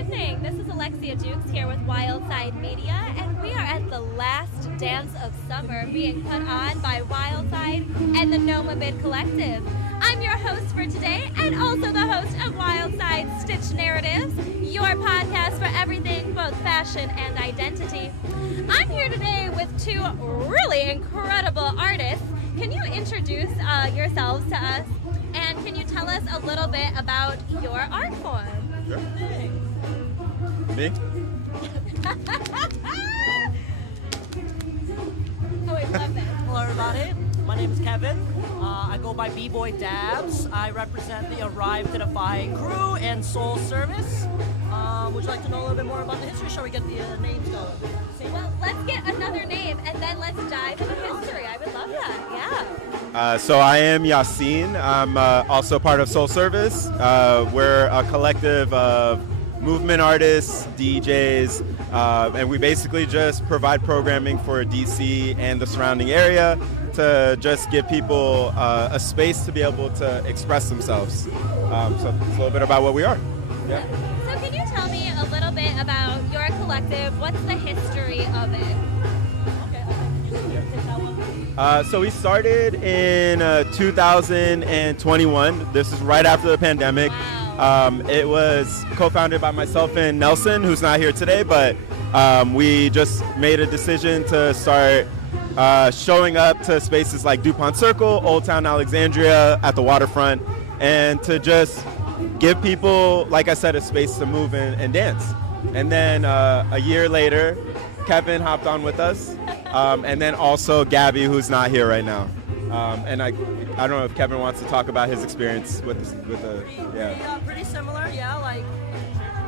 evening. This is Alexia Dukes here with Wildside Media, and we are at the last dance of summer being put on by Wildside and the NoMa Mid Collective. I'm your host for today, and also the host of Wildside Stitch Narratives, your podcast for everything, both fashion and identity. I'm here today with two really incredible artists. Can you introduce yourselves to us, and can you tell us a little bit about your art form? Sure. Me? Oh, I love this. Hello everybody, my name is Kevin. I go by B-Boy Dabs. I represent the Arrive to Defy crew and Soul Service. Would you like to know a little bit more about the history? Shall we get the names going? Well, let's get another name and then let's dive into history. I would love that, yeah. So I am Yasseen. I'm also part of Soul Service. We're a collective of movement artists, DJs, and we basically just provide programming for DC and the surrounding area to just give people a space to be able to express themselves. So it's a little bit about what we are. Yeah. So can you tell me a little bit about your collective? What's the history of it? So we started in 2021. This is right after the pandemic. Wow. It was co-founded by myself and Nelson, who's not here today, but we just made a decision to start showing up to spaces like DuPont Circle, Old Town Alexandria, at the waterfront, and to just give people, like I said, a space to move and dance. And then a year later, Kevin hopped on with us, and then also Gabby, who's not here right now. And I don't know if Kevin wants to talk about his experience with the Pretty similar, yeah. Like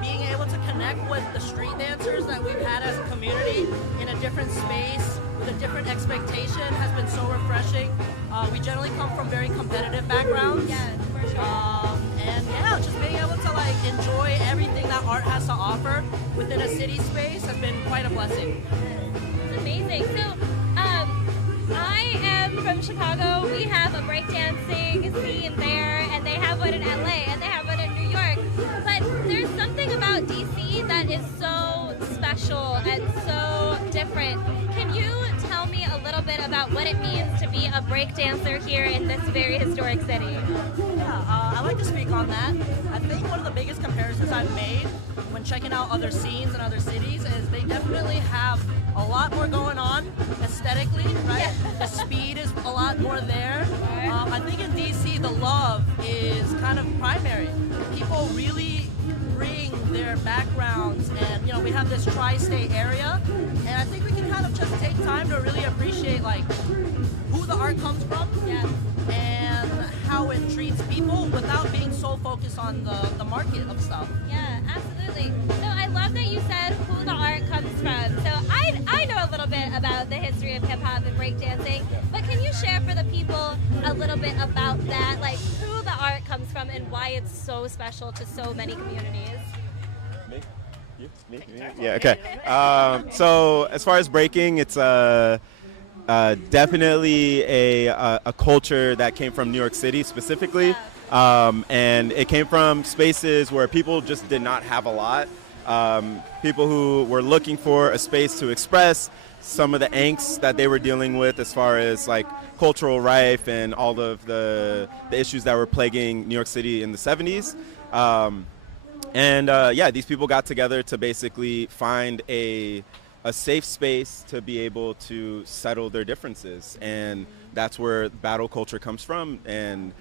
being able to connect with the street dancers that we've had as a community in a different space with a different expectation has been so refreshing. We generally come from very competitive backgrounds. Yes, for sure. And yeah, just being able to like enjoy everything that art has to offer within a city space has been quite a blessing. It's amazing. So, I am from Chicago. We have a breakdancing scene there, and they have one in LA, and they have one in New York. But there's something about DC that is so special and so different. Can you tell me a little bit about what it means to be a breakdancer here in this very historic city? Yeah, I like to speak on that. I think one of the biggest comparisons I've made when checking out other scenes in other cities is they definitely have a lot more going on aesthetically, right? Yeah. The speed is a lot more there. I think in DC, the love is kind of primary. People really bring their backgrounds, and you know, we have this tri-state area, and I think we can kind of just take time to really appreciate like who the art comes from, Yeah. and how it treats people without being so focused on the market of stuff. Yeah, absolutely. So I love that you said who the art comes from. So I know a little bit about the history of hip hop and breakdancing, but can you share for the people a little bit about that, like who the art comes from and why it's so special to so many communities? Me? You? Me? Yeah, okay. So as far as breaking, it's definitely a culture that came from New York City specifically. And it came from spaces where people just did not have a lot. People who were looking for a space to express some of the angst that they were dealing with as far as like cultural rife and all of the issues that were plaguing New York City in the 70s. These people got together to basically find a safe space to be able to settle their differences. And that's where battle culture comes from. And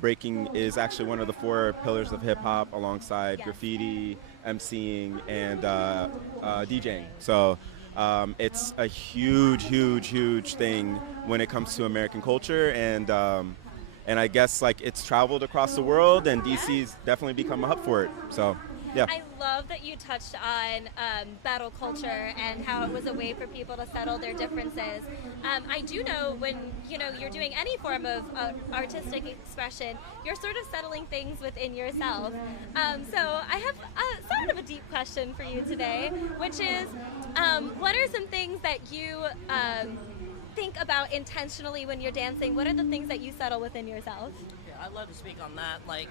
breaking is actually one of the 4 pillars of hip hop alongside graffiti, MCing, and DJing. So it's a huge thing when it comes to American culture, and I guess like it's traveled across the world, and DC's definitely become a hub for it. So yeah. I love that you touched on battle culture and how it was a way for people to settle their differences. I do know when you're doing any form of artistic expression, you're sort of settling things within yourself. So I have sort of a deep question for you today, which is, what are some things that you think about intentionally when you're dancing? What are the things that you settle within yourself? Yeah, I'd love to speak on that. Like,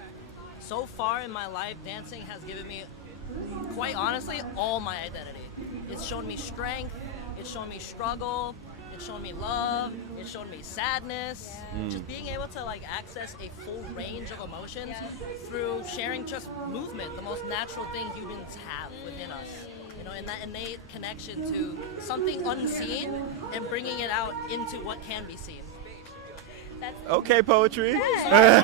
so far in my life, dancing has given me quite honestly, all my identity. It's shown me strength, it's shown me struggle, it's shown me love, it's shown me sadness. Just being able to like access a full range of emotions through sharing just movement, the most natural thing humans have within us. You know, and that innate connection to something unseen and bringing it out into what can be seen. Okay, poetry. I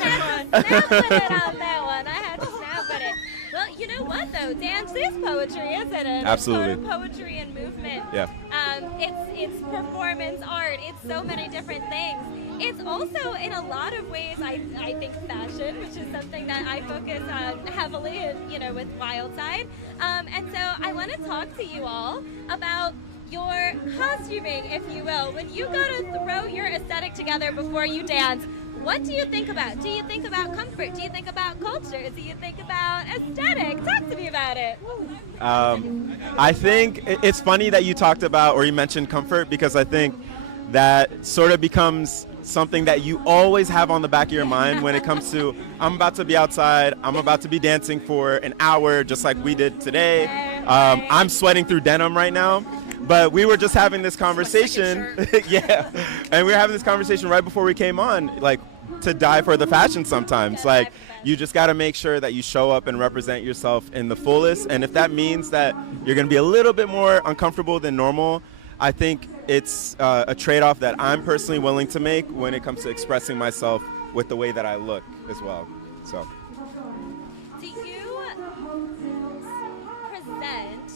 had to snap with it on that one. I had to snap with it. Well, you know what though? Dance is poetry, isn't it? Absolutely. It's sort of poetry and movement. Yeah. It's performance art. It's so many different things. It's also in a lot of ways, I think, fashion, which is something that I focus on heavily, with Wildside. And so I want to talk to you all about your costuming, if you will. When you go to throw your aesthetic together before you dance, what do you think about? Do you think about comfort? Do you think about culture? Do you think about aesthetic? Talk to me about it. I think it's funny that you talked about, or you mentioned comfort, because I think that sort of becomes something that you always have on the back of your mind when it comes to, I'm about to be outside, I'm about to be dancing for an hour, just like we did today. I'm sweating through denim right now. But we were just having this conversation, yeah, and we were having this conversation right before we came on, like, to die for the fashion sometimes. Like, you just got to make sure that you show up and represent yourself in the fullest, and if that means that you're going to be a little bit more uncomfortable than normal, I think it's a trade-off that I'm personally willing to make when it comes to expressing myself with the way that I look as well. So. Do you present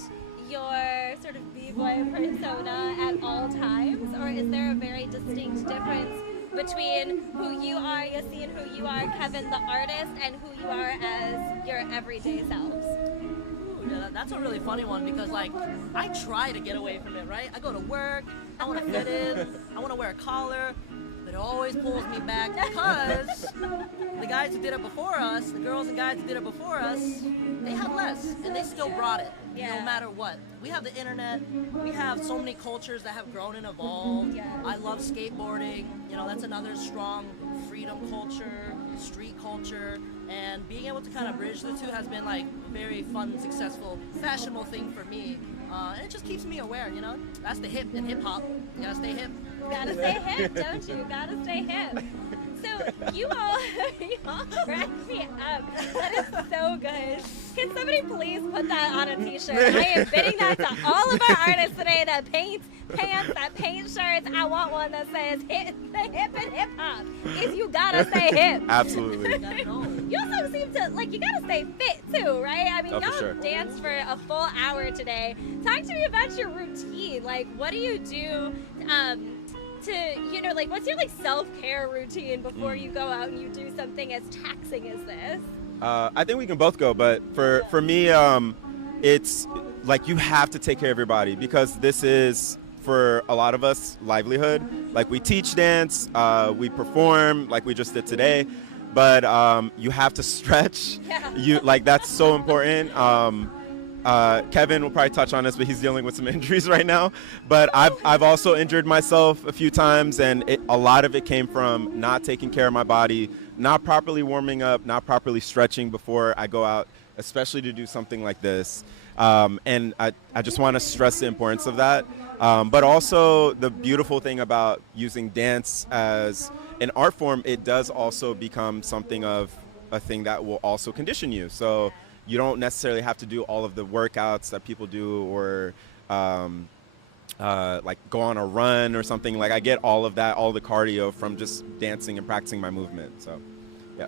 your sort of b-boy persona at all times, or is there a very distinct difference between who you are, Yasseen, who you are, Kevin, the artist, and who you are as your everyday selves? Yeah, that's a really funny one because, like, I try to get away from it, right? I go to work, I want to fit in, I want to wear a collar, but it always pulls me back because the guys who did it before us, the girls and guys who did it before us, they had less, and they still brought it, no matter what. We have the internet, we have so many cultures that have grown and evolved. I love skateboarding, that's another strong freedom culture, street culture, and being able to kind of bridge the two has been like a very fun, successful, fashionable thing for me. And it just keeps me aware, That's the hip in hip hop. You gotta stay hip. Gotta stay hip, don't you? Gotta stay hip. So you all crack me up. That is so good. Can somebody please put that on a t-shirt? I am bidding that to all of our artists today that paint pants, that paint shirts. I want one that says hip and hip hop. Is you gotta stay hip. Absolutely. You also seem to, you gotta stay fit too, right? I mean, y'all danced for a full hour today. Talk to me about your routine. What do you do what's your self-care routine before you go out and you do something as taxing as this? I think we can both go, but for me, it's like you have to take care of your body because this is, for a lot of us, livelihood. Like, we teach dance, we perform like we just did today, but you have to stretch. That's so important. Kevin will probably touch on this, but he's dealing with some injuries right now. But I've also injured myself a few times, and a lot of it came from not taking care of my body, not properly warming up, not properly stretching before I go out, especially to do something like this. And I just want to stress the importance of that. But also the beautiful thing about using dance as an art form, it does also become something of a thing that will also condition you. So you don't necessarily have to do all of the workouts that people do, or go on a run or something. Like, I get all of that, all the cardio from just dancing and practicing my movement. So, yeah.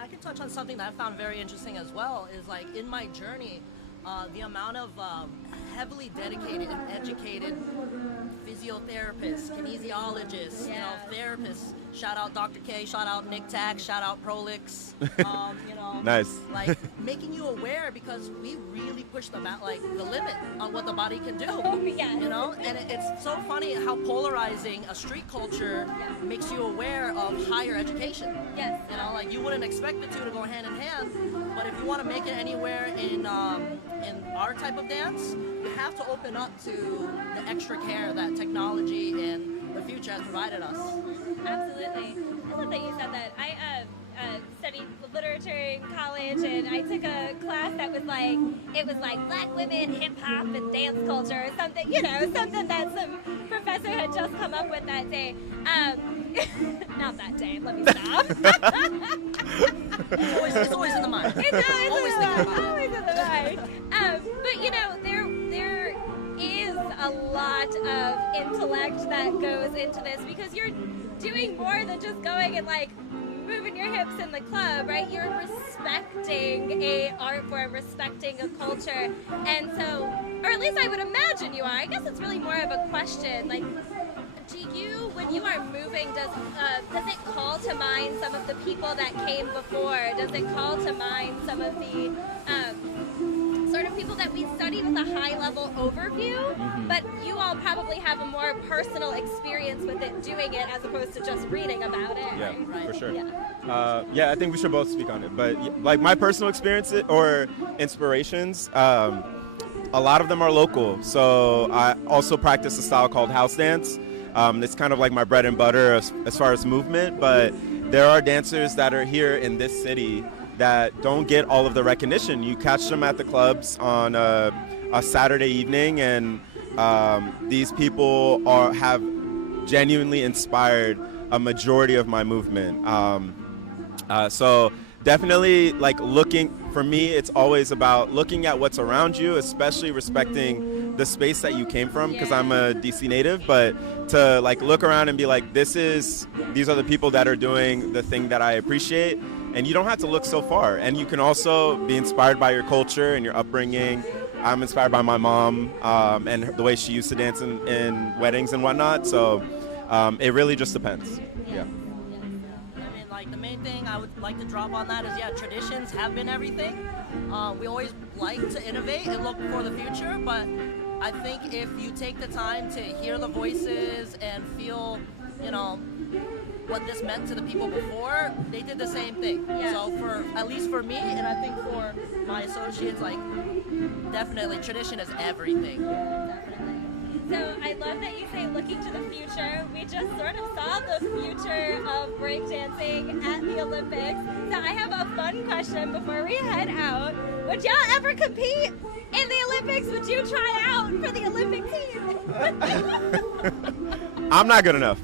I can touch on something that I found very interesting as well. Is in my journey, the amount of heavily dedicated and educated physiotherapists, kinesiologists, therapists. Shout out Dr. K, shout out Nick Tack, shout out Prolix. Nice. Making you aware because we really push the limit on what the body can do. And it's so funny how polarizing a street culture makes you aware of higher education. Yes. You wouldn't expect the two to go hand in hand, but if you want to make it anywhere in our type of dance, you have to open up to the extra care that technology and the future has provided us. Absolutely. I love that you said that. studied literature in college, and I took a class that was like, it was like Black women, hip hop, and dance culture, or something, you know, something that some professor had just come up with that day. Not that day. Let me stop. It's always in the mind. It's Always in the thinking mind. about it. Always in the mind. But you know, there is a lot of intellect that goes into this, because you're doing more than just going and like moving your hips in the club, right? You're respecting a art form, respecting a culture, and so, or at least I would imagine you are. I guess it's really more of a question, like, do you, when you are moving, does it call to mind some of the people that came before? Does it call to mind some of the sort of people that we study with a high-level overview? But you all probably have a more personal experience with it, doing it, as opposed to just reading about it. Yeah, right? for sure. Yeah. Yeah, I think we should both speak on it. But like my personal experience or inspirations, a lot of them are local. So I also practice a style called house dance. It's kind of like my bread and butter as far as movement, but there are dancers that are here in this city that don't get all of the recognition. You catch them at the clubs on a Saturday evening, and these people have genuinely inspired a majority of my movement. So definitely, like, for me, it's always about looking at what's around you, especially respecting the space that you came from, because I'm a DC native, but to like look around and be like, these are the people that are doing the thing that I appreciate. And you don't have to look so far. And you can also be inspired by your culture and your upbringing. I'm inspired by my mom and the way she used to dance in weddings and whatnot. So it really just depends. Yeah. I mean, like, the main thing I would like to drop on that is, yeah, traditions have been everything. We always like to innovate and look for the future, but I think if you take the time to hear the voices and feel, you know, what this meant to the people before, they did the same thing. Yeah. So at least for me, and I think for my associates, like, definitely tradition is everything. Definitely. So I love that you say looking to the future. We just sort of saw the future of breakdancing at the Olympics. So I have a fun question before we head out. Would y'all ever compete in the Olympics? Would you try out for the Olympic team? I'm not good enough.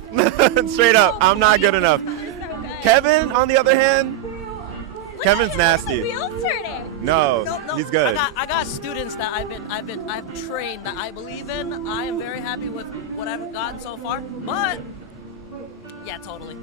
Straight up, I'm not good enough. You're so good. Kevin, on the other hand, Look Kevin's at him, nasty. the wheels turning. No, No, he's good. I got students that I've trained that I believe in. I am very happy with what I've gotten so far. But yeah, totally.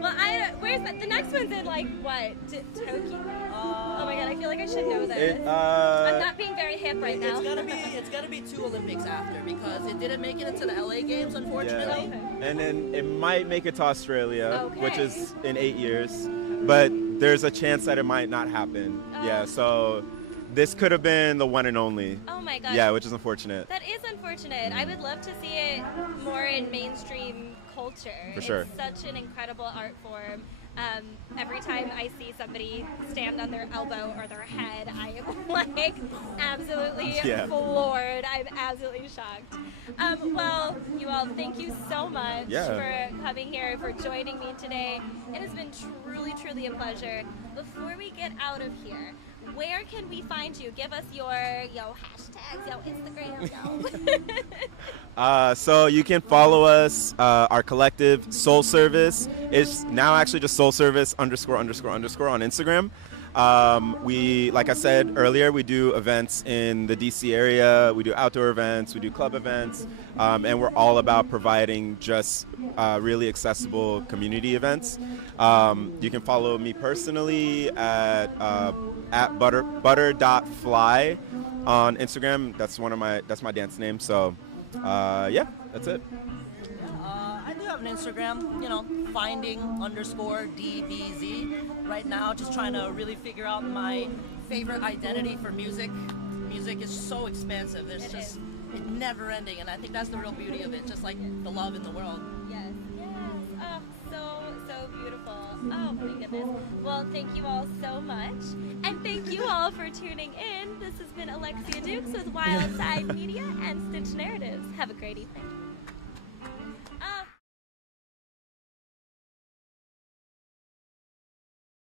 Well, where's that? The next one's in, like, what? Tokyo? Oh my god, I feel like I should know this. I'm not being very hip right now. It's gonna be 2 Olympics after, because it didn't make it into the LA Games, unfortunately. Okay. And then it might make it to Australia, Okay. which is in 8 years. But there's a chance that it might not happen. Yeah, so this could have been the one and only. Oh my gosh. Yeah, which is unfortunate. That is unfortunate. I would love to see it more in mainstream culture. For sure. It's such an incredible art form. Every time I see somebody stand on their elbow or their head, I am like absolutely floored. I'm absolutely shocked. Well, you all, thank you so much for coming here, for joining me today. It has been truly, truly a pleasure. Before we get out of here, where can we find you? Give us your hashtags, Instagram, So you can follow us, our collective Soul Service. It's now actually just Soul Service __ on Instagram. We, like I said earlier, we do events in the DC area. We do outdoor events, we do club events, and we're all about providing just really accessible community events. You can follow me personally at butter.fly on Instagram. That's my dance name. So yeah, that's it. I do have an Instagram, finding_DBZ. Right now, just trying to really figure out my favorite identity for music. Music is so expansive. It's never ending, and I think that's the real beauty of it, just like the love in the world. Yes. Oh, so beautiful. Oh my goodness. Well, thank you all so much. And thank you all for tuning in. This has been Alexia Dukes with Wildside Media and Stitch Narratives. Have a great evening.